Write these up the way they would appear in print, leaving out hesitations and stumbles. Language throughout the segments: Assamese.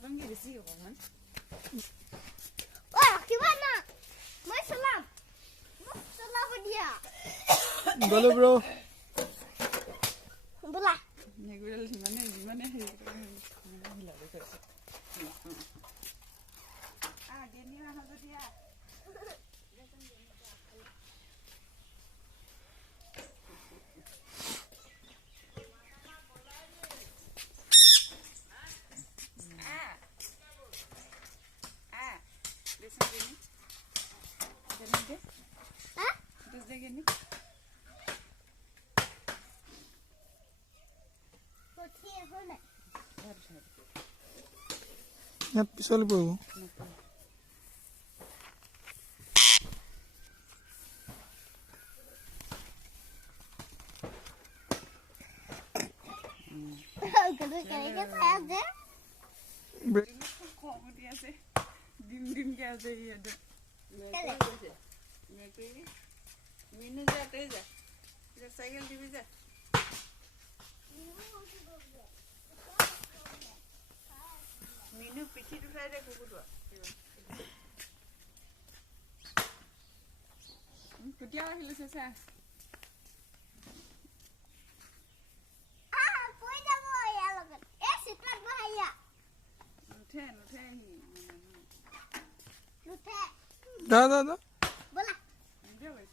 Happen to see one. Oh, Kivana! My salam! Salam, Golo, bro. Bula. Yat pisol bro. Minu pichi tu saya deh kuku dua. Kutia hilu sesa. Ah, koi dah bahaya logat. Sitrat bahaya. Nuthe hi. Luthe. Da. Bula. Dia wes.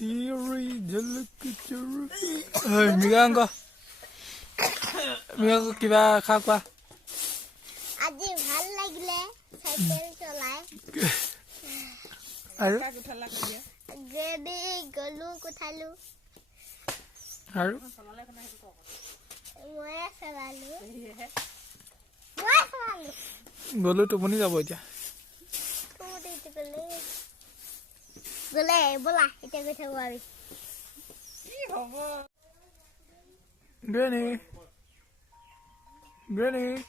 Theory jaluk churu. Miga kiba khakwa. আজি ভাল লাগিলে সাইকেল চলাই আৰু গেদি গলু কোঠালু আৰু মই চলালো গলো টোপনি যাব এতিয়া গলে বলা এতিয়া গৈ থাকো আমি কি হ'ব Granny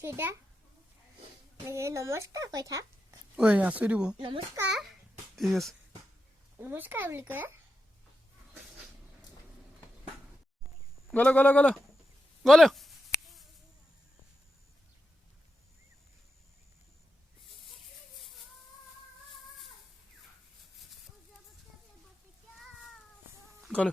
Sida নমস্কাৰ কৈ থাক ঐ আছো দিব নমস্কাৰ ঠিক আছে নমস্কাৰ বুলি কয় গলো গলো